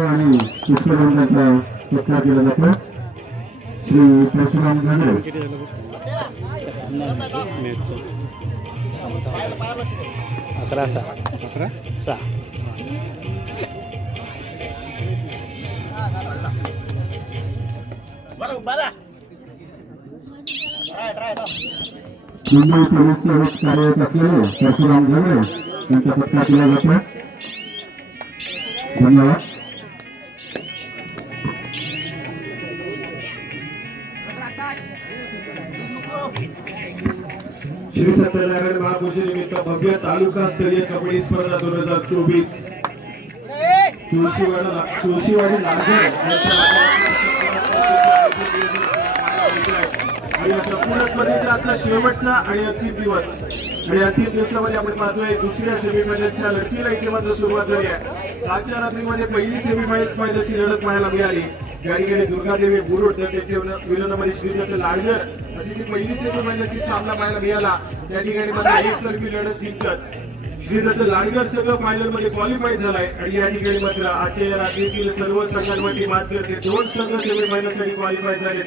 आणि पुष्पगंधाचा सत्कार केला जातो. श्री परशुराम झाले 11-6 मुंबई पोलीस सेवेत कार्यरत असलेले परशुराम झाले यांचा सत्कार केला जातो. धन्यवाद. श्री सत्यनारायण महापूजा निमित्त भव्य तालुकास्तरीय कबड्डी स्पर्धा 2024 तुळशीवाडी नागपूर आणि संपूर्ण स्पर्धेचा आता शेवटचा आणि अंतिम दिवस आणि अंतिम दिवसामध्ये आपण पाहतोय दुसऱ्या सेमीफायनलच्या लढतीला इथे मात्र सुरुवात झाली आहे. कालच्या रात्रीमध्ये पहिली सेमीफायनलची लढत पाहायला मिळाली. ज्या ठिकाणी दुर्गादेवी बुरुड तर त्यांच्या विरोधामध्ये श्रीदत्त लाडगर अशी ती पहिली सेमीफायनलची सामना पाहायला मिळाला. त्या ठिकाणी मात्र एकतर्फी लढत जिंकत श्रीदत्त लाडगर सगळं फायनल मध्ये क्वालिफाय झालाय आणि या ठिकाणी मात्र आजच्या या रात्रीतील सर्व संघांमध्ये मात्र ते 2 संघ सेमीफायनल साठी क्वालिफाय झाले.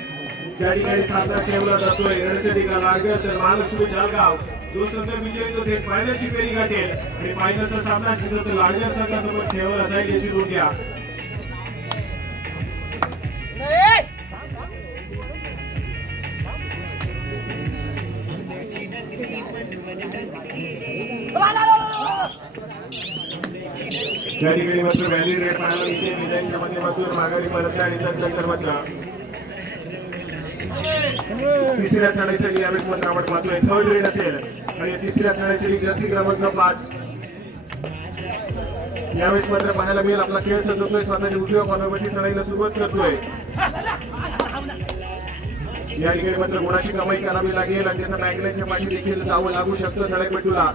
ज्या ठिकाणी सामना खेळला जातोय रणचंडिका लाडगर तर महालक्ष्मी जळगाव जो संघ विजयी तो थेट फायनलची फेरी गाठेल आणि फायनलचा सामना श्रीदत्त लाडगर संघासोबत खेळवला जाईल याची नोंद घ्या. त्या ठिकाणी मात्र व्हॅली रेड पाहायला मिळते. विजयाच्या माध्यमातून माघारी परतला आणि त्यानंतर मात्र तिसऱ्या चढाईसाठी यावेळेस मात्र आपण पाहतोय थर्ड रेड असेल आणि तिसऱ्या चढाईसाठी जर्सी क्रमांक 5 यावेळेस मात्र पाहायला मिळेल. आपला खेळ सजवतोय स्वतःच्या उजव्या कॉर्नरवरती चढाईला सुरुवात करतोय. या ठिकाणी मात्र गुणाची कमाई करावी लागेल आणि त्याचा बॅकलाईनच्या पाठी देखील जावं लागू शकतं चढाईपटूला.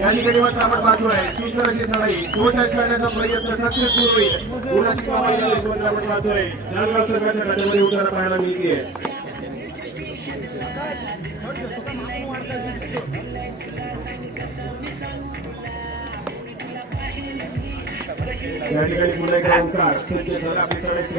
या ठिकाणी मात्र आपण पाहतोय सुंदर अशी चढाई 2 टच करण्याचा प्रयत्न सक्सेसफुल होईल. गुणाची कमाई आपण पाहतोय जळगाव संघाच्या गटामध्ये उतारा पाहायला मिळते. या ठिकाणी पुन्हा एकदा ओंकार सज्ज झाला आपली चढाई सुरू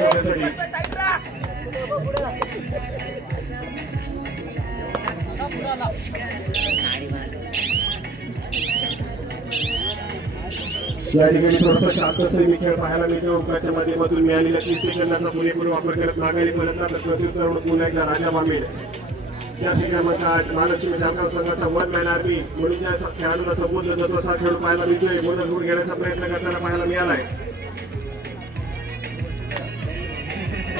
या ठिकाणी थोडासा शांतसरी खेळ पाहायला मिळतो. ओंकारच्या माध्यमातून मिळालेल्या 30 सेकंदाचा पुरेपूर वापर करत माघारी परतला तर प्रत्युत्तर पुन्हा एकदा राजा मामेड या शिखरामध्ये आज महालक्ष्मी जळगाव संघाचा 1 मॅन आर्मी म्हणून त्या खेळाडूला संबोधला जातो असा खेळ पाहायला मिळतोय. बोनस गुण घेण्याचा प्रयत्न करताना पाहायला मिळालाय.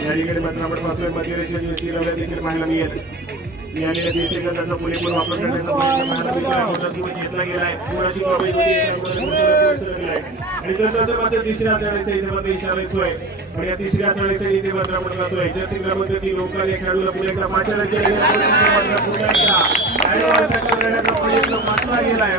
या ठिकाणी मात्र आपण पाहतोय मध्यरेषेची लढत देखील पाहायला मिळेल. मिळालेल्या 30 सेकंदाचा पुरेपूर वापर करण्याचा प्रयत्न पाहायला मिळतोय. बोनस गुण घेतला गेलाय. गुणाची कमाई आणि त्यानंतर मात्र तिसऱ्या चढाईचा इथे मात्र इशारा येतोय आणि या तिसऱ्या चढाईसाठी इथे मात्र आपण पाहतोय जर्सी क्रमांक 3 ओंकार या खेळाडूला पुढे एकदा पाठवण्याचा प्रयत्न मासला गेलाय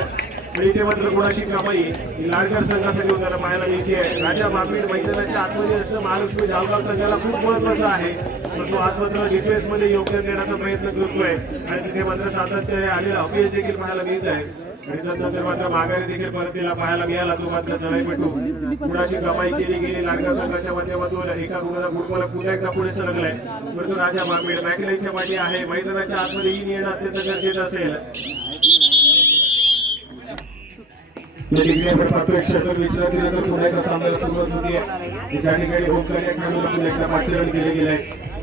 आणि इथे मात्र गुणाची कमाई लाडगर संघासाठी होताना पाहायला मिळते. राजा मामेड मैदानाच्या आतमध्ये असणं महालक्ष्मी जळगाव संघाला खूप महत्वाचं आहे. पण तो आज मात्र डिफेन्स मध्ये योगदान देण्याचा प्रयत्न करतोय आणि तिथे मात्र सातत्याने आलेला अपयश देखील पाहायला मिळत आहे. आणि त्यानंतर मात्र माघारी देखील परतीला पाहायला मिळाला तो मात्र चढाईपटू गुणाची कमाई केली गेली. लाडगर संघाच्या माध्यमातून एका गुणाला गुडमाला पुन्हा एकदा पुढे सरकलाय. परंतु राजा मामेड बॅकलाईनच्या पाठी आहे. मैदानाच्या आतमध्ये येणं अत्यंत गरजेचं असेल. षटक विश्रांतीनंतर पुन्हा एका सामन्याला सुरुवात होती. ज्या ठिकाणी ओंकार या खेळाडूला पुन्हा एकदा पाठवून केले गेले.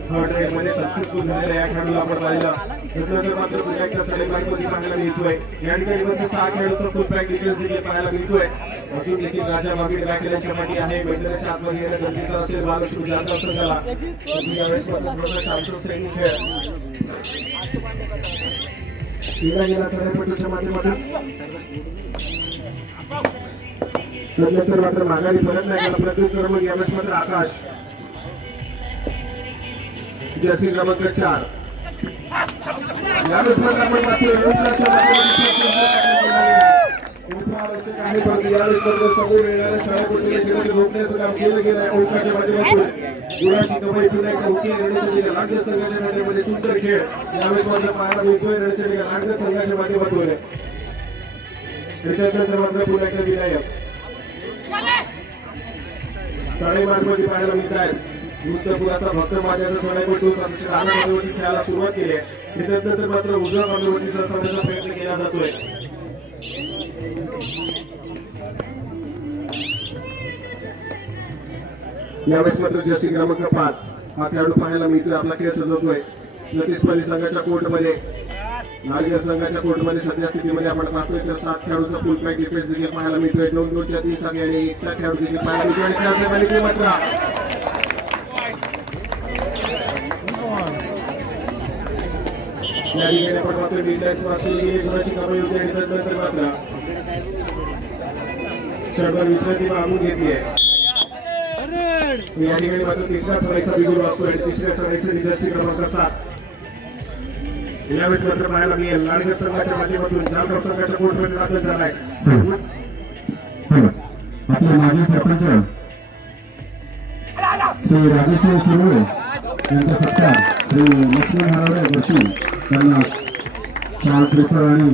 थर्ड रेड मध्ये सक्सेसफुल झालेल्या या खेळाडूला आपण पाहिलं. त्यानंतर मात्र पुन्हा एकदा सडेमार्गमध्ये पाहायला मिळतोय. या ठिकाणी मात्र 6 खेळाडूचा फुल पॅक डिटेल्स देखील पाहायला मिळतोय. अजून देखील राजा मामेड बॅकलाईनच्या पाठी आहे. मैदानाच्या आतमध्ये येणं गरजेचं असेल महालक्ष्मी जळगाव संघाला. यावेळेस मात्र शांत श्रेणी खेळ गेला चढाईपटूच्या माध्यमातून त्यानंतर मात्र माघारी परत नाही गेला. प्रत्युत्तर मग यावेळेस मात्र आकाश जर्सी क्रमांक 4 यावेळेस मात्र आपण पाहतोय आहे. परंतु यावेळेस मात्र समोर येणाऱ्या शाळेपटूला रोखण्याचं काम केलं गेलं आहे. ओंकारच्या माध्यमातून गुणाची कमाई पुन्हा एकदा होती. रणचंडिका लाडगर संघाच्या नाट्यामध्ये सुंदर खेळ यावेळेस मात्र पाहायला मिळतोय. रणचंडिका लाडगर संघाच्या माध्यमातून त्यानंतर मात्र पुन्हा एकदा विनायक चढाई मार्गावरती पाहायला मिळत आहेत नृत्यपुराचा भक्त माझ्याचा चढाईपटू डाव्या बाजूवरती खेळायला सुरुवात केली आहे त्यानंतर मात्र उजव्या बाजूवरती सरसावण्याचा प्रयत्न केला जातोय यावेळेस मात्र जर्सी क्रमांक 5 हा खेळाडू पाहायला मिळतोय आपला खेळ सजवतोय नतीजपल्ली संघाच्या कोर्टमध्ये नाळगीर संघाच्या कोर्टमध्ये सध्या स्थितीमध्ये आपण पाहतोय तर 7 खेळाडूचा फुल पॅक डिफेन्स देखील पाहायला मिळतोय 2-2च्या 3 संघ आणि एकटा खेळाडू देखील पाहायला मिळतोय आणि खेळाच्या मालिके मात्र या ठिकाणी आपण मात्र मिडलाईन पासून गेली गुणाची कमाई होती आणि त्यानंतर मात्र सर्व विश्रांती मागून घेतली आहे या ठिकाणी मात्र तिसऱ्या सराईचा बिगुल वाचतोय आणि तिसऱ्या सराईचा जर्सी क्रमांक 7 यावेळेस मात्र पाहायला मिळेल नाळगीर संघाच्या माध्यमातून जालगाव संघाच्या कोर्टमध्ये दाखल झालाय आपले माजी सरपंच श्री राजेश्वर सुरवळे यांचा सत्कार श्री लक्ष्मण हरवडे वरती त्यांना शाल श्रीफळ आणि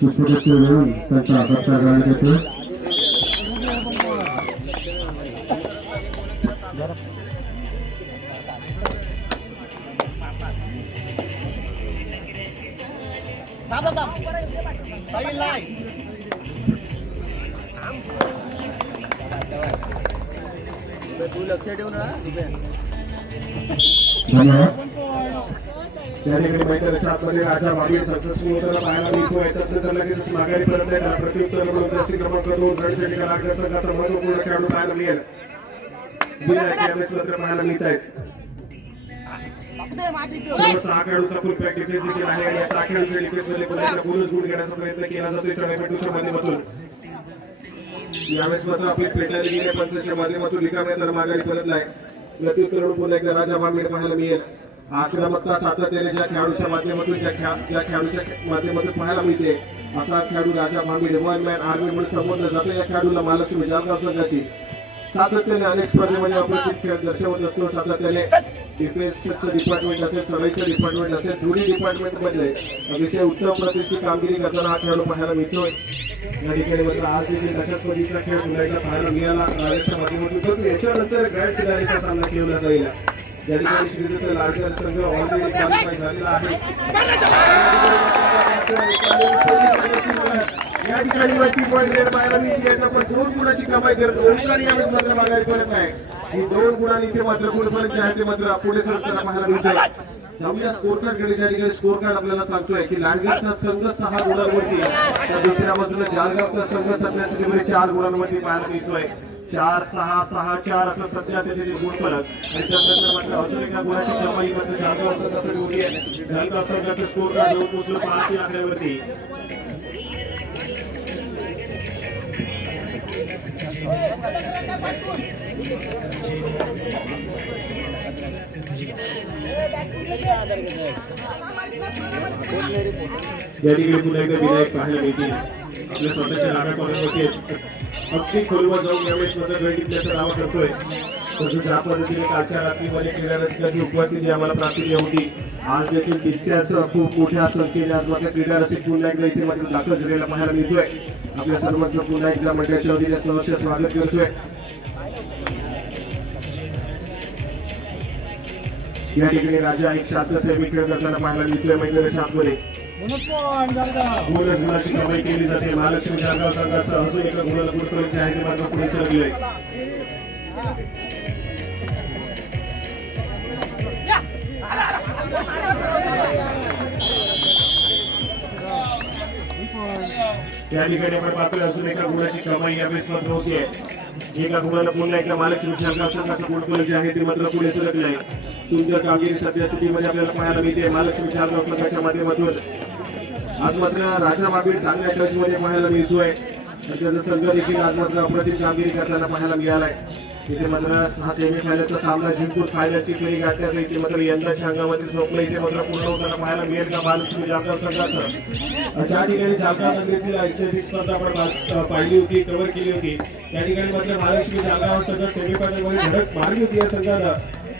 पुष्पगुच्छ देऊन त्यांचा सत्कार करण्यात येतो या ठिकाणी मैदानाच्या आतमध्ये राजा मागे सक्सेसफुल होताना पाहायला मिळतोय त्यानंतर लगेच माघारी परत येणार प्रत्युत्तर म्हणून जर्सी क्रमांक 2 रणजित नाळगीर संघाचा महत्वपूर्ण खेळाडू पाहायला मिळेल मात्र पाहायला मिळत आहेत सर्व 6 खेळाडूचा फुल पॅक डिफेन्स देखील आहे आणि 6 खेळाडूच्या डिफेन्स मध्ये पुन्हा बोनस गुण घेण्याचा प्रयत्न केला जातोय चढाईपटूच्या माध्यमातून यावेळेस मात्र आपली पेटायला गेल्या पंचांच्या माध्यमातून रिकाम्या माघारी परतलाय प्रत्युत्तर पुन्हा एकदा राजा मामेड पाहायला मिळेल आक्रमकता सातत्याने ज्या खेळाडूच्या माध्यमातून ज्या खेळाडूच्या माध्यमातून पाहायला मिळते असा खेळाडू राजा मामेड वन मॅन आर्मी म्हणून संबोधला जातो या खेळाडूला महालक्ष्मी जालगाव संघाची सातत्याने अनेक स्पर्धेमध्ये अप्रतिम खेळ दर्शवत असतो सातत्याने डिफेन्सचं डिपार्टमेंट असेल सराईचं डिपार्टमेंट असेल दोन्ही डिपार्टमेंट मध्ये अतिशय उत्तम प्रतीची कामगिरी करताना हा खेळाडू पाहायला मिळतोय या ठिकाणी मात्र आज देखील अशाच पद्धतीचा खेळ पुन्हा पाहायला मिळाला राजाच्या माध्यमातून तर याच्यानंतर ग्रँड फिनालेचा सामना खेळला जाईल या ठिकाणी श्रीदत्त लाडकर संघ ऑलरेडी क्वालिफाय झालेला आहे या ठिकाणी वरती पॉईंट रेड पाहायला मिळते पण 2 गुणाची कमाई करत ओंकार यावेळेस मात्र माघारी परत आहे ही 2 गुणांनी ते मात्र पुढपर्यंत आहे ते मात्र पुढे सरकताना पाहायला मिळते जाऊया स्कोर कार्ड कडे ज्या ठिकाणी स्कोर कार्ड आपल्याला सांगतोय की लाडगीरचा संघ 6 गुणांवरती तर दुसऱ्या बाजूला जालगावचा संघ सध्या स्थितीमध्ये 4 गुणांवरती पाहायला मिळतोय 4-6-6-4 असं सध्या त्याचे गुण फरक आणि त्यानंतर मात्र अजून एका गुणाची कमाई मात्र जालगाव संघासाठी होती आहे जालगाव संघाचं स्कोर कार्ड येऊन पोहोचलं 5 या आकड्यावरती या ठिकाणी पुन्हा एकदा विनायक पाहायला मिळतील आपल्या स्वतःच्या डाव्या कॉर्नरवरती अगदी खोलवर जाऊन यावेळेस मात्र गड टिपण्याचा दावा करतोय तसं ज्या पद्धतीने कालच्या रात्रीमध्ये क्रीडा रसिकांची उपस्थिती आम्हाला प्राप्ती होती आज देखील तितक्याच खूप मोठ्या संख्येने आज मात्र क्रीडा रसिक पुन्हा एकदा इथे मात्र दाखल झालेला पाहायला मिळतोय आपल्या सर्वांचं पुन्हा एकदा मंडळाच्या वतीने सहर्ष स्वागत करतोय या ठिकाणी राजा एक शांत सेमी खेळ करताना पाहायला मिळतोय मैदानाच्या आतमध्ये बोनस गुणाची कमाई केली जाते महालक्ष्मी जालगाव संघाचं अजून एका गुणाला गुणफलक जे आहे ते मात्र पुढे सरकले या ठिकाणी आपण पाहतोय अजून एका गुणाची कमाई यावेळेस मात्र होतीये एका गुणाला पुन्हा एकदा महालक्ष्मी जालगाव संघाचं गुणफलक जे आहे ते मात्र पुढे सरकले आहे सुंदर कामगिरी सध्या स्थितीमध्ये आपल्याला पाहायला मिळते महालक्ष्मी जालगाव संघाच्या माध्यमातून आज मात्र राजा माबीड चांगल्या टच मध्ये पाहायला मिळतोय त्याचा संघ देखील आज मात्र अप्रतिम कामगिरी करताना पाहायला मिळालाय इथे मात्र हा सेमीफायनलचा सामना जिंकून फायनलची फेरी गाठण्याचं इथे मात्र यंदाच्या हंगामातील स्वप्न इथे मात्र पूर्ण होताना पाहायला मिळेल का महालक्ष्मी जालगाव संघाचं ज्या ठिकाणी जालगाव नगरीतील ऐतिहासिक स्पर्धा आपण पाहिली होती कव्हर केली होती त्या ठिकाणी मात्र महालक्ष्मी जालगाव संघ सेमीफायनल मध्ये धडक मारली होती या संघानं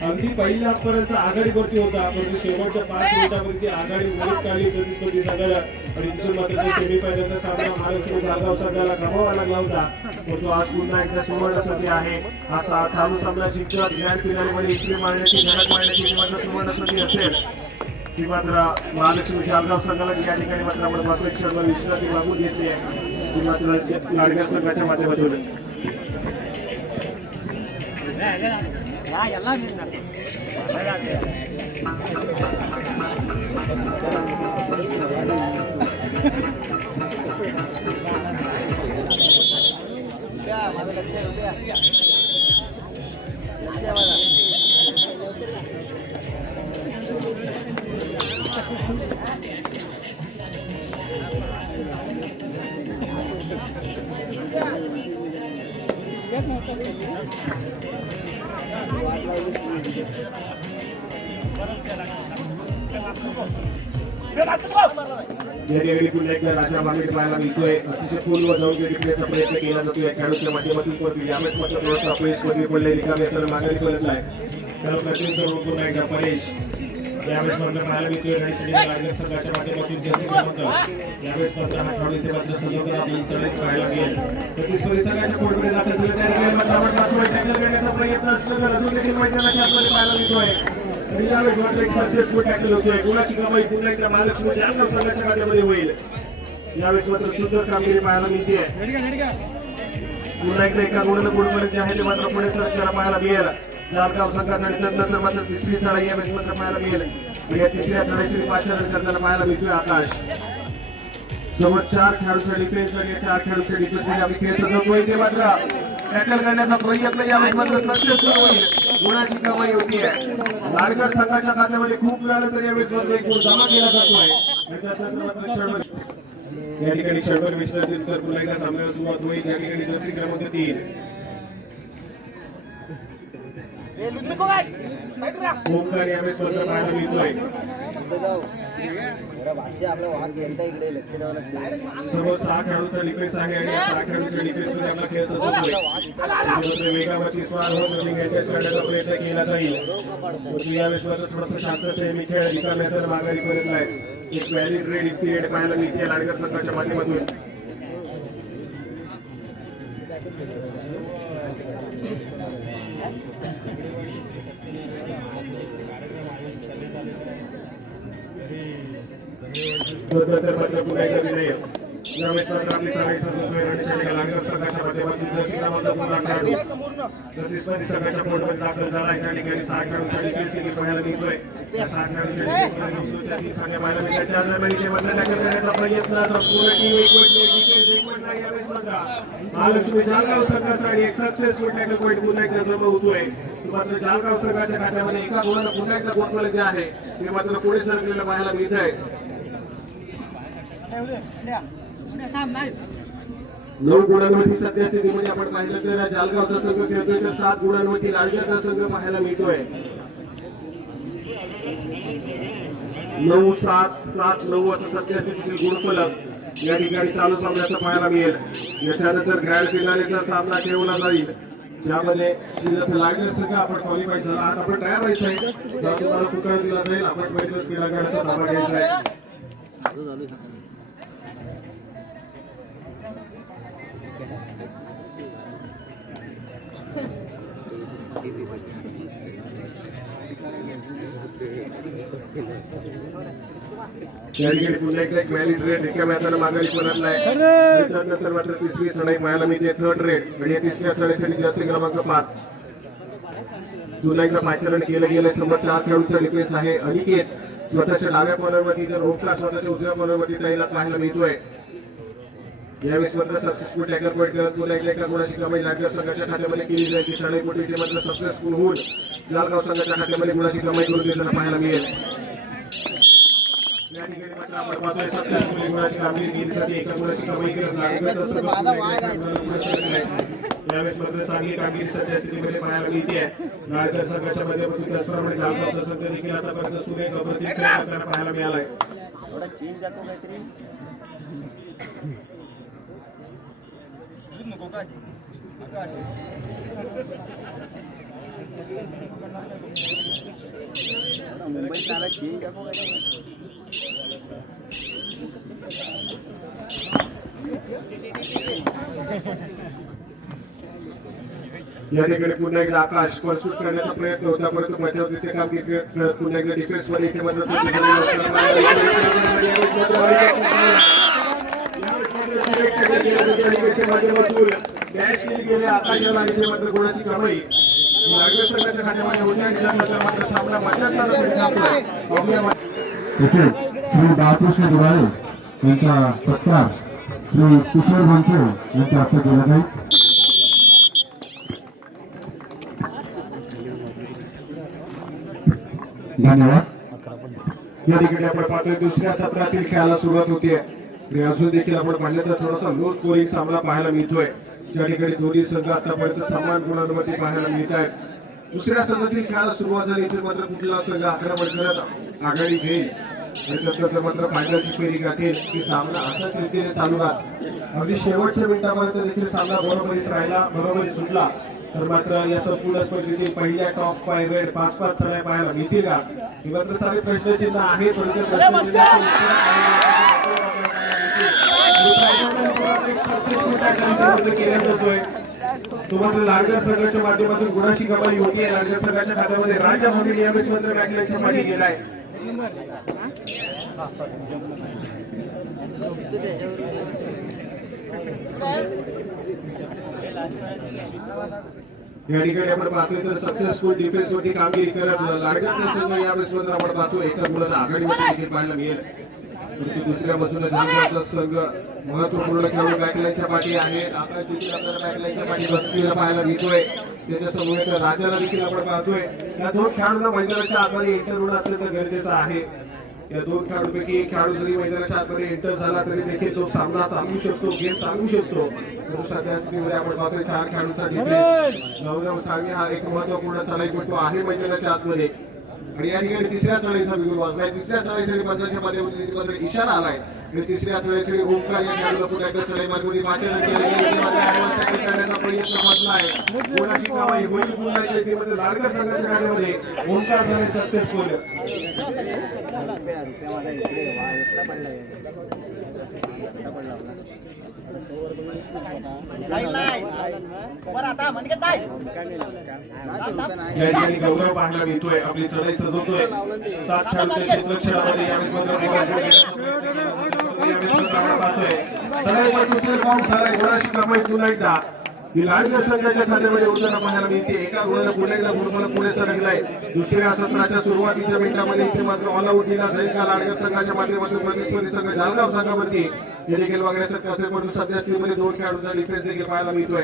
अगदी पहिल्या पर्यंत आघाडीवरती होता, परंतु शेवटच्या 5 मिनिटांवरती आघाडी मोडत काढली प्रतिस्पर्धी संघाला आणि इथून मात्र सेमीफायनलचा सामना महालक्ष्मी जालगाव संघाला गमावा लागला होता. परंतु आज पुन्हा एकदा सुवर्ण संधी आहे. हा चालू सामना जिंकत ग्रँड फिनालेमध्ये इकडे मारण्याची धडक मारण्याची जी मात्र सुवर्ण संधी असेल ती मात्र महालक्ष्मी जालगाव संघाला या ठिकाणी मात्र आपण पाहतोय शर्मा विश्रांती मागून घेतली आहे ती मात्र लाडक्या संघाच्या माध्यमातून. या ठिकाणी पुन्हा एकदा राजा मागे पाहायला मिळतोय. अतिशय पूर्व जाऊन टिकण्याचा प्रयत्न केला जातोय खेळाडूच्या माध्यमातून. पण यावेळेस मात्र थोडासा अपयश मध्ये पडले रिकामे असताना माघारी पडलाय. तर प्रतिनिधित्व पुन्हा एकदा परेश यावेळेस मात्र पाहायला मिळतोय. रणजित लाडकर संघाच्या माध्यमातून ज्याचे क्रमांक यावेळेस मात्र हा खेळाडू इथे मात्र सजवताना आपल्याला चढत पाहायला मिळेल. प्रतिस्पर्धी संघाच्या कोर्टमध्ये जात असलेल्या त्या ठिकाणी मात्र आपण पाहतोय टॅकल करण्याचा प्रयत्न असतो तर अजून देखील मैदानाच्या आतमध्ये पाहायला मिळतोय. आणि यावेळेस मात्र एक सक्सेसफुल टॅकल होतोय. गुणाची कमाई पुन्हा एकदा महालक्ष्मी जालगाव संघाच्या माध्यमामध्ये होईल. यावेळेस मात्र सुंदर कामगिरी पाहायला मिळते. पुन्हा एकदा एका गुणानं पुढे जे आहे ते मात्र पुढे सरकारला पाहायला मिळेल जालगाव संघासाठी. त्यानंतर मात्र तिसरी चढाई यावेळेस मात्र पाहायला मिळेल. या तिसऱ्या चढाईसाठी पाचारण करताना पाहायला मिळतोय आकाश. समोर 4 खेळाडूच्या डिफेन्स आणि 4 खेळाडूच्या डिफेन्स मध्ये आम्ही खेळ सजवतोय. ते मात्र टॅकल करण्याचा प्रयत्न यावेळेस मात्र सक्सेसफुल होईल. गुणाची कमाई होतीये. लाडकर संघाच्या खात्यामध्ये खूप वेळानं तर यावेळेस मात्र एक गोल जमा केला जातोय. या ठिकाणी षडभर विश्रांती तर पुन्हा एकदा सामन्याला सुरुवात होईल. या ठिकाणी जर्सी क्रमांक 3 ओमकार यावेळेस मात्र पाहायला मिळतोय. सर्व 6 खेळाडूंचा डिफेन्स आहे आणि 6 खेळाडूंच्या डिफेन्स मध्ये आपला खेळ सजवतोय. वेगावरती स्वार होत रनिंग अटॅच करण्याचा प्रयत्न केला जाईल. परंतु यावेळेस मात्र थोडासा शांत सेमी खेळ रिकाम्या तर माघारी परतला आहे. एक व्हॅलिड रेड पिरियड पाहायला मिळते लाडकर संघाच्या माध्यमातून. यावेळेस मात्र आपली चढाई सजवतोय रणजित लाडकर संघाच्या माध्यमातून. जर्सी क्रमांक 2 प्रतिस्पर्धी संघाच्या कोर्टमध्ये दाखल झाला. या ठिकाणी 6 खेळाडूंच्या डिफेन्स देखील पाहायला मिळतोय. या 6 खेळाडूंच्या डिफेन्समध्ये संघ पाहायला मिळतात. त्या दरम्यान इथे मात्र टॅकल करण्याचा प्रयत्न संपूर्ण टीम एकवटली. यावेळेस मात्र महालक्ष्मी जालगाव संघासाठी एक सक्सेसफुल टॅकल पॉईंट पुन्हा एकदा जमा होतोय. मात्र जालगाव संघाच्या खात्यामध्ये एका गुणानं पुन्हा एकदा गोलफलक जे आहे ते मात्र पुढे सरकलेलं पाहायला मिळत आहे. 9 गुणांवरती सध्या स्थितीमध्ये आपण पाहिलं तर जालगावचा संघ खेळतोय तर 7 गुणांवरती लाडक्याचा संघ पाहायला मिळतोय. 9-7-7-9 असं सध्या स्थितीतील गुणफलक या ठिकाणी चालू सामन्याचं पाहायला मिळेल. याच्यानंतर ग्रँड फिनालेचा सामना खेळवला जाईल ज्यामध्ये लाडकर संघ आपण क्वालिफाय झाला. आज आपण तयार व्हायचं आहे. तुम्हाला पुकार दिला जाईल. आपण पहिल्यांदाच क्रीडांगणाचा ताबा घ्यायचा आहे. या ठिकाणी पुन्हा एकदा एक व्हॅलिड रेड रिकाम्या हाताने माघारी परतलाय. त्यानंतर मात्र तिसरी चढाई पाहायला मिळते 3rd रेड आणि या तिसऱ्या चढाईसाठी जर्सी क्रमांक 5 पुन्हा एकदा पाचारण केलं गेलं. समोर 4 खेळाडूंचा डिफेन्स आहे. अनिकेत स्वतःच्या डाव्या कॉर्नरवरती तर ओमकार स्वतःच्या उजव्या कॉर्नरवरती तैनात पाहायला मिळतोय. यावेळेस मात्र सक्सेसफुल टॅकल पॉईंट करत पुन्हा एकदा एका गुणाची कमाई लाडकर संघाच्या खात्यामध्ये केली जाईल. ती चढाई मोठी इथे मात्र सक्सेसफुल होऊन जालगाव संघाच्या खात्यामध्ये गुणाची कमाई करून देताना पाहायला मिळेल. या ठिकाणी मात्र आपण पाहतोय सक्सेसफुल गुणाची कामगिरी केलीसाठी एका गुणाची कमाई करत लाडकर संघ यावेळेस मात्र चांगली कामगिरी सध्या स्थितीमध्ये पाहायला मिळते. लाडकर संघाच्या माध्यमातून त्याचप्रमाणे जालगावचा संघ देखील आतापर्यंत सुरेख अप्रतिम खेळ करताना पाहायला मिळालाय. या ठिकाणी पुन्हा एकदा आकाश परसूट करण्याचा प्रयत्न होता, परंतु बचाव तिथे कामगिरी करत पुन्हा एकदा डिफेन्स मध्ये इथे मात्र डॅश केली गेले आकाशाला आणि इथे मात्र गुणाची कमाई लागले संघाच्या खात्यामध्ये होत्या आणि त्यानंतर मात्र सामना तसेच श्री बाळकृष्ण दिवाळे यांचा सत्कार श्री किशोर भांसे यांच्या हस्ते केला जाईल. धन्यवाद. या ठिकाणी आपण पाहतोय दुसऱ्या सत्रातील खेळाला सुरुवात होतीये आणि अजून देखील आपण पाहिलं तर थोडासा लो स्कोरिंग सामना पाहायला मिळतोय, ज्या ठिकाणी दोन्ही संघ आतापर्यंत समान गुणांवरती पाहायला मिळत आहेत. दुसऱ्या सत्रातील खेळाला सुरुवात झाली तर मात्र कुठला संघ आक्रमण करत आघाडी घेईल आणि त्यानंतर मात्र फायनलची फेरी गाठेल की सामना अशाच रीतीने चालू राहत अगदी शेवटच्या मिनिटापर्यंत देखील सामना बरोबरीच राहिला, बरोबरीच सुटला तर मात्र या संपूर्ण स्पर्धेतील पहिल्या टॉप 5 रेड 5-5 चढाई पाहायला मिळतील का हे मात्र सारे प्रश्नचिन्ह आहे. केला जातोय तो मात्र लाडकर संघाच्या माध्यमातून गुणाची कमाई होतीये. लाडकर संघाच्या खात्यामध्ये राजा म्हणून यावेळेस मात्र मॅकलेनच्या पाठी गेलाय. या ठिकाणी आपण पाहतोय तर सक्सेसफुल डिफेन्स वरती कामगिरी करत लाडकरचा संघ यावेळेस मात्र आपण पाहतोय एका मुलांना आघाडीमध्ये देखील पाहायला मिळेल. दुसऱ्या बाजूला जामगावचा संघ महत्वपूर्ण खेळून मॅकलेनच्या पाठी आहे. आकाश देखील आपल्याला मॅकलेनच्या पाठी बसलेला पाहायला मिळतोय. त्याच्या समोर राजाला देखील आपण पाहतोय. या दोन खेळाडूंना मैदानाच्या आतमध्ये एंटर होणं अत्यंत गरजेचं आहे. या दोन खेळाडूंपैकी एक खेळाडू जरी मैदानाच्या आतमध्ये एंटर झाला तरी देखील तो सामना चालवू शकतो, गेम चालवू शकतो. परंतु सध्या स्थितीमध्ये आपण पाहतोय 4 खेळाडूंचा डिफेन्स. गौरव साळवी हा एक महत्वपूर्ण चढाईपटू आहे मैदानाच्या आतमध्ये आणि या ठिकाणी तिसऱ्या चढाईचा बिगुल वाजलाय. तिसऱ्या चढाईसाठी पंचांच्या माध्यमातून इशारा आलाय आणि तिसऱ्या चढाईसाठी ओंकार या खेळाडूला पुन्हा एकदा चढाई मार्गावरती वाचन करण्याचा प्रयत्न वाचलाय. कोणाची कामाई होईल पुन्हा एकदा इथे मध्ये लाडकर संघाच्या गाडीमध्ये ओंकार झाले सक्सेसफुल. या ठिकाणी गौरव पाहायला मिळतोय, आपली चढाई सजवतोय. 7 खेळाडूंच्या क्षेत्ररक्षणामध्ये यावेळेस मात्र गुणाची कमाई पुन्हा एकदा ही लाडकर संघाच्या खात्यामध्ये होताना पाहायला मिळते. एका गुणाला पुन्हा एकदा गुरुमाला पुढे सरकलाय. दुसऱ्या सत्राच्या सुरुवातीच्या मिनिटामध्ये इथे मात्र ऑल आउट दिला जाईल का लाडकर संघाच्या माध्यमातून प्रतिस्पर्धी संघ जालगाव संघावरती हे देखील बघण्यासारखं असेल. परंतु सध्या स्थितीमध्ये 2 खेळाडूंचा डिफेन्स देखील पाहायला मिळतोय.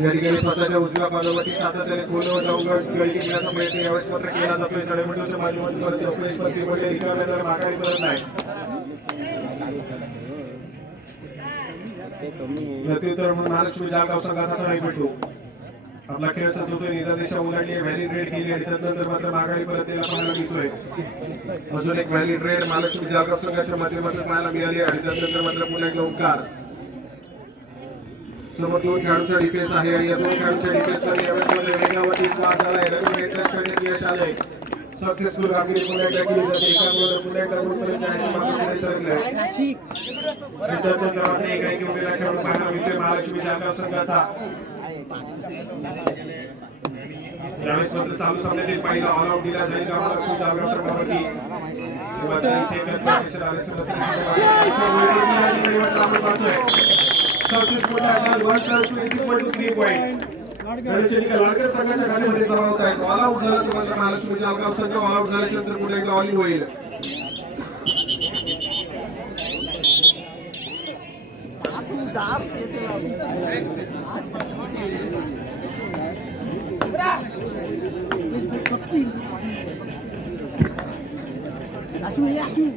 या ठिकाणी स्वतःच्या उजव्या पालावरती सातत्याने खोलवर जाऊन खेळी घेण्याचा प्रयत्न यावेळेस मात्र केला जातोय. चढाईपटूच्या माध्यमातून परत अपयश प्रतिमध्ये रिकाम्या माघारी करत नाही. प्रत्युत्तर म्हणून महालक्ष्मी जालगाव संघाचा चढाईपटू आपला खेळ सजवतोय. निजादेशा ओलांडली, व्हॅलिड रेड केली आणि त्यानंतर मात्र माघारी परतलेला पाहायला मिळतोय. अजून एक व्हॅलिड रेड महालक्ष्मी जालगाव संघाच्या माध्यमातून पाहायला मिळाली आणि त्यानंतर मात्र पुन्हा एकदा ओंकार. समोर 2 खेळाडूंचा डिफेन्स आहे आणि या 2 खेळाडूंच्या डिफेन्समध्ये यावेळेस वेगावरती स्मार्ट झालाय. रवी मेंटेन करण्यात यश आलंय. सक्सेसफुल कामगिरी पुन्हा एकदा केली जाते. एका मुलाला पुन्हा एकदा ग्रुपपर्यंत मागे सरकलाय. त्यानंतर मात्र एकाएकी उरलेला खेळाडू पाहायला मिळतोय महालक्ष्मी जालगाव संघाचा. यावेळेस मात्र चालू सामन्यातील पहिला ऑल आउट दिला जाईल का महालक्ष्मी जालगाव संघावरती. सक्सेसफुल लाडकर संघाच्या खात्यामध्ये जमा होत आहे. ऑल आउट झाला तर मात्र महालक्ष्मी जालगाव संघ ऑल आउट झाल्याच्या नंतर पुन्हा एकदा ऑल इन होईल.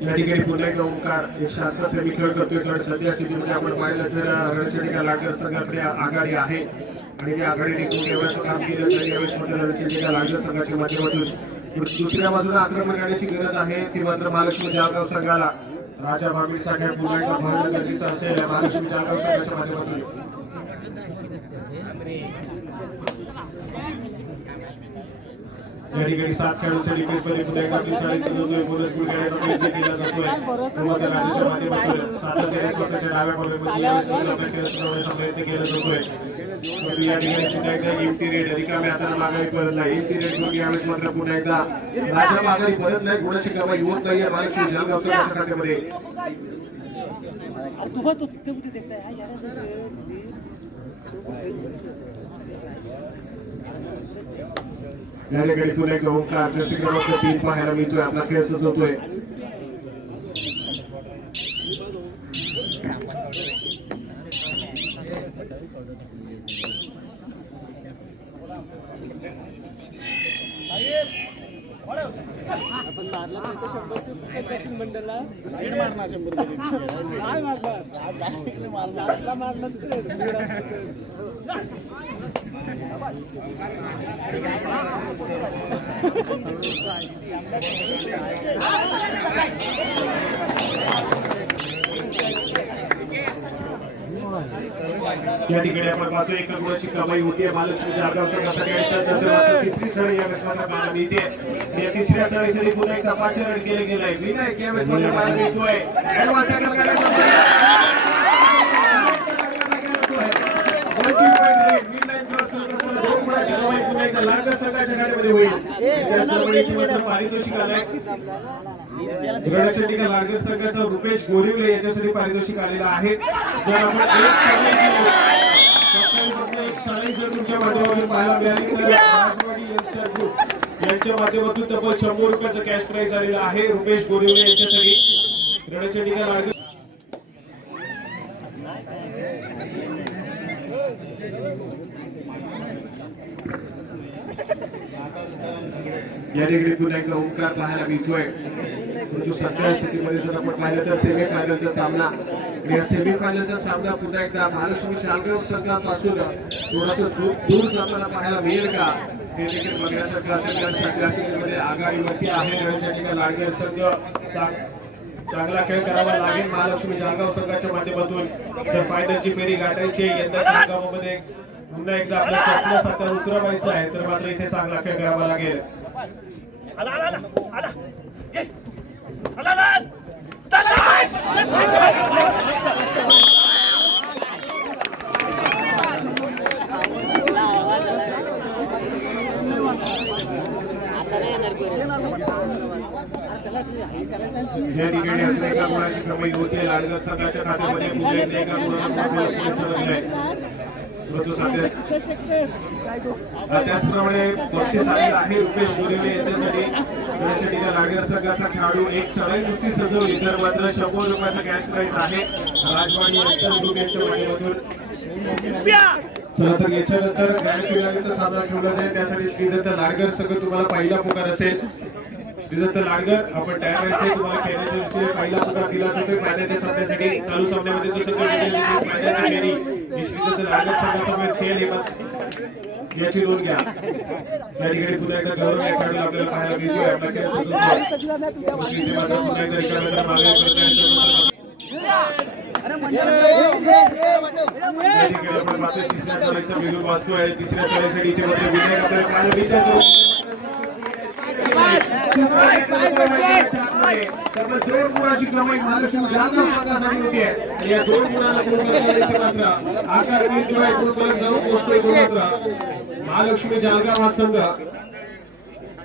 या ठिकाणी पुन्हा एकदा ओंकार 178 सेमी खेळ करतोय. तर सध्या स्थितीमध्ये आपण पाहिलं तर रणचंडिका लाडकर संघाकडे आघाडी आहे आणि त्या आघाडी टिकून यावेळेस काम केलं जाईल. यावेळेस मात्र रणचंडिका लाडकर संघाच्या माध्यमातून दुसऱ्या बाजूला आक्रमण करण्याची गरज आहे ती मात्र महालक्ष्मी जालगाव संघाला. राजा भागीचा खेळ पुन्हा एकदा भरणं गरजेचं असेल महालक्ष्मी जालगाव संघाच्या माध्यमातून. या ठिकाणी 7 खेळाडूंच्या डिफेन्समध्ये पुन्हा एकदा 43 चढवतोय. बोनस गुण घेण्याचा प्रयत्न केला जातोय कुमार राजाच्या माध्यमातून. सातत्याने स्वतःच्या डाव्या कॉर्नरमध्ये यावेळेस आपल्या खेळ सुधारण्याचा प्रयत्न केला जातोय. परंतु या ठिकाणी पुन्हा एकदा एमटी रेड रिकाम्या हाताने माघारी परतलाय. एमटी रेड करून यावेळेस मात्र पुन्हा एकदा राजा माघारी परतलाय. गुणाची कमाई होत नाहीये महालक्ष्मी जालगाव संघाच्या खात्यामध्ये. या ठिकाणी पुन्हा एकदा ओंकार जर्सी क्रमांक 3 पाहायला मिळतोय. आपला खेळ सजवतोय. आपण मारला तर शंभर मंडळला मारणार 100 मारला या ठिकाणी आपण पाहतो 1 गुणाची कमाई होतीये महालक्ष्मी जालगाव संघासाठी. त्यानंतर मात्र तिसरी सळी यावेळेस मात्र पाहायला मिळते. या तिसऱ्या सळीसाठी पुन्हा एकदा 5 रन केले गेले. विनायक यावेळेस मात्र पाहायला मिळतोय. ऍडव्हान्स टॅकल करायचा लाडकर संघाच्या खात्यामध्ये होईल. त्याचप्रमाणे पारितोषिक आलंय. रणचंडिका लाडकर संघाचा रुपेश गोरिवले याच्यासाठी पारितोषिक आलेलं आहे. जर आपण एक चाळीस जर तुमच्या माध्यमातून पाहायला मिळाली तर राजवाडी यंगस्टर ग्रुप यांच्या माध्यमातून तब्बल 100 रुपयाचं कॅश प्राइज आलेलं आहे रुपेश गोरिवले यांच्यासाठी. रणचंडिका लाडकर या ठिकाणी पुन्हा एकदा ओंकार पाहायला मिळतोय. परंतु सध्या स्थितीमध्ये जर आपण पाहिलं तर सेमीफायनलचा सामना आणि या सेमीफायनलचा सामना पुन्हा एकदा महालक्ष्मी जालगाव संघापासून थोडंसं दूर जाताना पाहायला मिळेल का ते देखील बघण्यासारखं असेल. कारण सध्या स्थितीमध्ये आघाडीवरती आहे रणचंडिका लाडकर संघ. चांगला खेळ करावा लागेल महालक्ष्मी जालगाव संघाच्या माध्यमातून जर फायनलची फेरी गाठायची यंदाच्या हंगामामध्ये पुन्हा एकदा आपल्या स्वप्न साकार उतरवायचं आहे तर मात्र इथे चांगला खेळ करावा लागेल. या ठिकाणी अजून एका गुणाची कमाई होती लाडकर संघाच्या खात्यामध्ये. पुन्हा एकदा एका गुणाला परंतु त्याचप्रमाणे बक्षीस आलेलं आहे रुपेश गोरिवले यांच्यासाठी. रणचंडिका लाडकर संघाचा खेळाडू एक सळई नुसती सजवली तर मात्र 100 रुपयाचा कॅश प्राइज आहे राजवाडी यंगस्टर ग्रुप यांच्या माध्यमातून. चला तर याच्यानंतर ग्रँड फिनालेचा सामना ठेवला जाईल. त्यासाठी श्रीदत्त लाडकर संघ तुम्हाला पहिला पुकार असेल. श्रीदत्त लाडकर आपण तयार व्हायचे. तुम्हाला खेळण्याच्या दृष्टीने पहिला पुकार दिला जातोय पाण्याच्या सामन्यासाठी. चालू सामन्यामध्ये जसं पाण्याची फेरी ही श्रीदत्त लाडकर संघासमोर खेळ याची नोंद घ्या. या ठिकाणी पुन्हा एकदा गौरव या खेळाडूला आपल्याला पाहायला मिळतोय. आपला खेळ सजवतोय. मात्र पुन्हा एकदा रिकाम्या मागे तिसऱ्या सळीचा बिगुल वाचतोय आणि तिसऱ्या सळीसाठी इथे मात्र विनायक आपल्याला पाहायला मिळतोय. दोन गुणाची कमाई महालक्ष्मी जालगाव संघासाठी होती आहे. या 2 गुणाला मात्र आकार मिळतोय. जवळ पोहोचतोय. मात्र महालक्ष्मी जालगाव हा संघ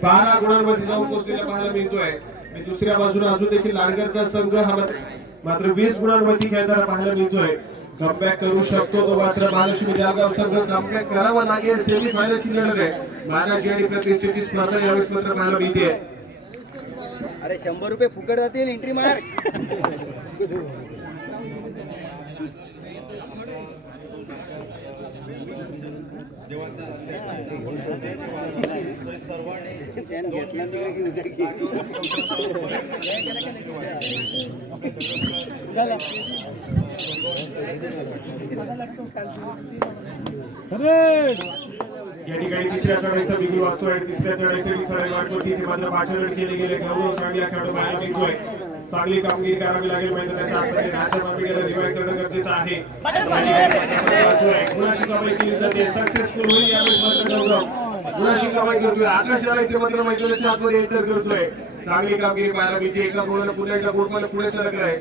12 गुणांमध्ये जाऊन पोहोचलेला पाहायला मिळतोय. आणि दुसऱ्या बाजूला अजून देखील लाडकरचा संघ हा मात्र 20 गुणांवरती खेळताना पाहायला मिळतोय. कमबॅक करू शकतो तो मात्र महालक्ष्मी जालगाव संघ कमबॅक करावा लागेल. सेमीफायनलची लढत आहे. मानाची आणि प्रतिष्ठेची स्पर्धा यावेळेस मात्र पाहायला मिळते. अरे 100 रुपये फुकट जातील एंट्री मार. या ठिकाणी तिसऱ्या चढाईचा बिगुल वाचतोय आणि तिसऱ्या चढाईसाठी चढाई वाट होती. मात्र 5 रन केले गेले. गौरव सावंत या खेळाडू बाहेर निघतोय. चांगली कामगिरी करावी लागेल मैदानाच्या आतमध्ये राजा मामिडीला रिवाइव करणं गरजेचं आहे गुणाशी कमाई केली जाते सक्सेसफुल होईल यावेळेस मात्र गौरव गुणाशी कमाई करतोय आकाश याला इथे मात्र मैदानाच्या आतमध्ये एंटर करतोय चांगली कामगिरी पाहायला मिळते एका गोळाला पुन्हा एकदा गोटमाला पुढे सरकलाय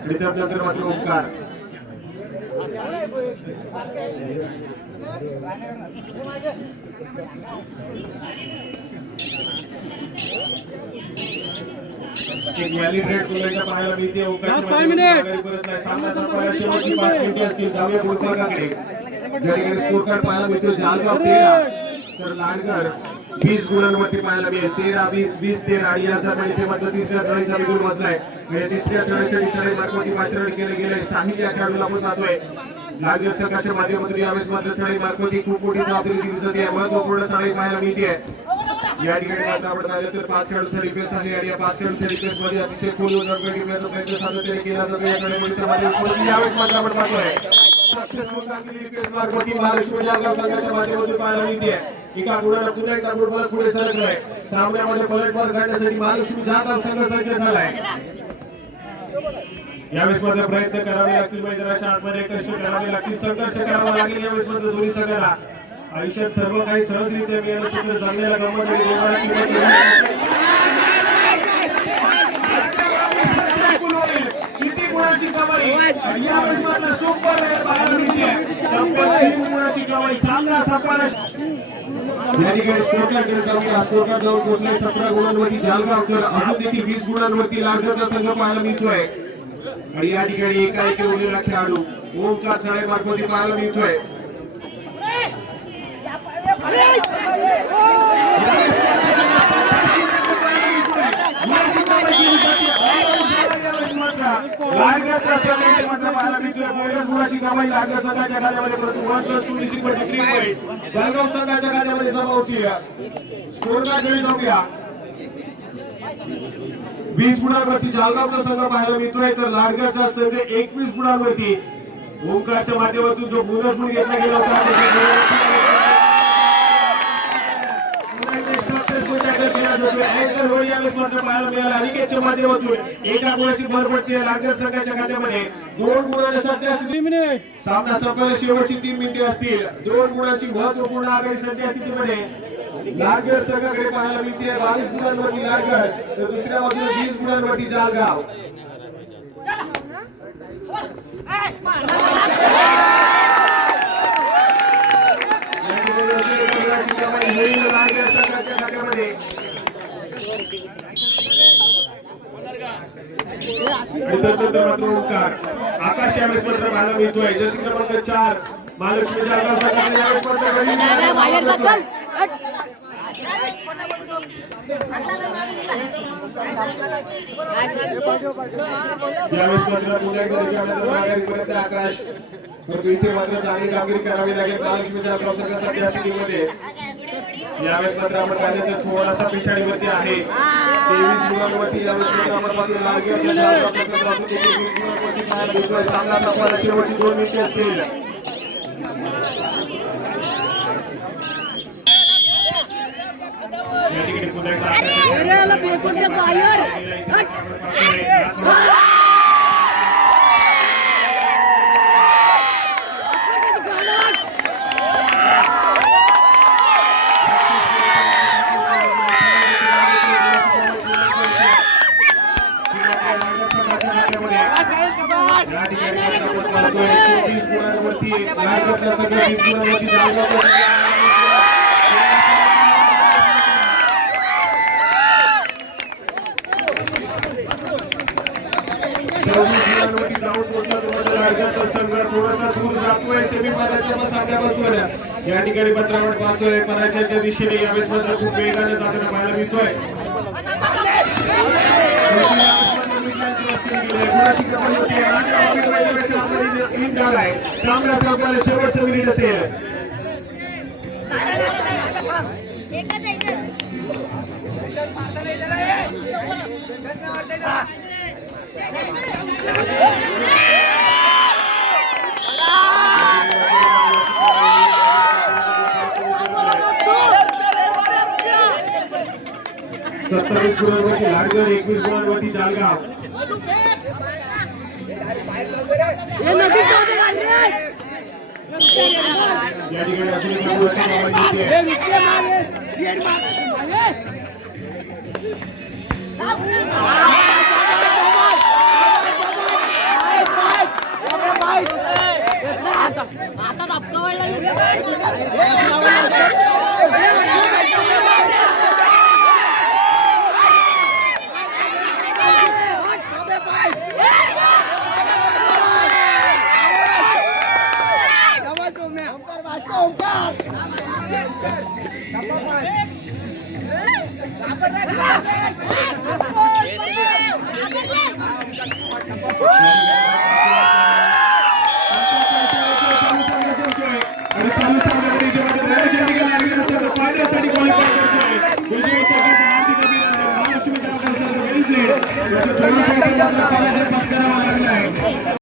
आणि त्यानंतर मात्र ओंकार एक व्हॅलिड रेड गोलंदाज पाहायला मिळते ओंकारची माघारी परत नाही सामना संपवायला शेवटची 5 मिनिटे असतील जाऊया गोलंदाजाकडे ज्याकडे स्कोर कार्ड पाहायला मिळतो जालगाव 13 तर लाडकर 20 गुणांवरती पाहायला मिळेल 13-20-20-13 आणि या दरम्यान इथे मात्र तिसऱ्या चढाईचा बिगुल बसलाय आणि तिसऱ्या चढाईसाठी चढाई मार्गावरती 5 रन केले गेले साहिल या खेळाडूला आपण पाहतोय लाडकर संघाच्या माध्यमातून यावेळेस मात्र चढाई मार्गावरती खूप मोठी जबाबदारी दिली जाते महत्वपूर्ण चढाई पाहायला मिळते या ठिकाणी मात्र आपण पाहिलं तर 5 खेळाडूंचा डिफेन्स आहे आणि या 5 खेळाडूंच्या डिफेन्स मध्ये अतिशय खोल उजळपणे टिपण्याचा प्रयत्न सातत्याने केला जातो या चढाईच्या माध्यमातून यावेळेस मात्र आपण पाहतोय सक्सेसफुल कामगिरी डिफेन्स मार्गावरती महाराष्ट्र जालगाव संघाच्या माध्यमातून पाहायला मिळते एका गुणाला पुन्हा एकदा गोलबॉल पुढे सरकलाय सामन्यामध्ये पलटवार काढण्यासाठी महालक्ष्मी जाधव संघ सज्ज झालाय यावेळेस मात्र प्रयत्न करावे लागतील मैदानाच्या आतमध्ये कष्ट करावे लागतील संघर्ष करावा लागेल यावेळेस मात्र दोन्ही संघाला आयुष्यात सर्व काही सहजरित्या मिळालं सूत्र जाणलेला गंमत आणि देवाला किती गुणांची कमाई आणि यावेळेस मात्र सुपर रेड पाहायला मिळते तब्बल 3 गुणांची कमाई सामना संपला या ठिकाणी स्कोर कार्डकडे जाऊया स्कोर कार्ड जाऊन पोहोचले 17 गुणांवरती जालगाव तर अजून देखील 20 गुणांवरती लाडकरचा संघ पाहायला मिळतोय आणि या ठिकाणी एकाएकी उरलेला खेळाडू ओमकार चढाई मार्गावरती पाहायला मिळतोय लाडकरचा संघ मात्र पाहायला मिळतोय बोनस गुणाची कमाई लाडकर संघाच्या खात्यामध्ये परंतु 1+2 3 पॉईंट जळगाव संघाच्या खात्यामध्ये जमा होती स्कोर कार्डकडे जाऊया 20 गुणांवरती जालगावचा संघ पाहायला मिळतोय तर लाडकरचा संघ 21 गुणांवरती ओंकारच्या माध्यमातून जो बोनस गुण घेतला गेला होता अनिकेतच्या माध्यमातून एका गुणाची भर पडते लाडकर संघाच्या खात्यामध्ये 2 गुणांच्या सध्या सामना संपल्याला शेवटची 3 मिनिटे असतील 2 गुणांची महत्वपूर्ण आघाडी सध्या स्थितीमध्ये लाडकर संघाकडे पाहायला मिळते 22 गुणांवरती लाडकर तर दुसऱ्या बाजूला 20 गुणांवरती जालगाव लाडकर संघाच्या खात्यामध्ये मात्र ओंकार आकाश यावेळेस मात्र पाहायला मिळतोय जर्सी क्रमांक 4 महालक्ष्मी जालगाव संघाने यावेळेस मात्र यावेळेस मात्र पुन्हा एकदा रिकाम्यानंतर माघारी परत आकाश परंतु इथे मात्र चांगली कामगिरी करावी लागेल महालक्ष्मी जालगाव संघ सध्या स्थितीमध्ये यावेळेस मात्र आपण पाहिलं तर थोडासा पिछाडीवरती आहे 23 गुणांवरती यावेळेस मात्र आपण पाहतो लाडकर जालगावचा संघ अजून 20 गुणांवरती पाहायला मिळतोय सामना संपवायला शेवटची 2 मिनिटे असतील या ठिकाणी पुन्हा संघ थोडासा दूर जातोय सेमीफायनलच्या सामन्यापासून या ठिकाणी पत्रावट पाहतोय पराजयाच्या दिशेने यावेळेस मात्र खूप वेगाने जाताना पाहायला मिळतोय सामना संपल्याला शेवटचं मिनिट असेल 27 गुणांवरती लाडगर, 21 गुणांवरती जालगाव. या ठिकाणी अजून एक महत्त्वाची बाब आहे. आता धपका वाढला आणि चालू सामन्यामध्ये इथे मात्र रणजित निघाला आणि नसेल तर फायनलसाठी क्वालिफाय करतोय. विजयासाठीचं हार्दिक अभिनंदन. महालक्ष्मी टायगर्स आणि वेल्सले याचं प्रवासाचं मात्र पराजय पत्करावा लागलाय.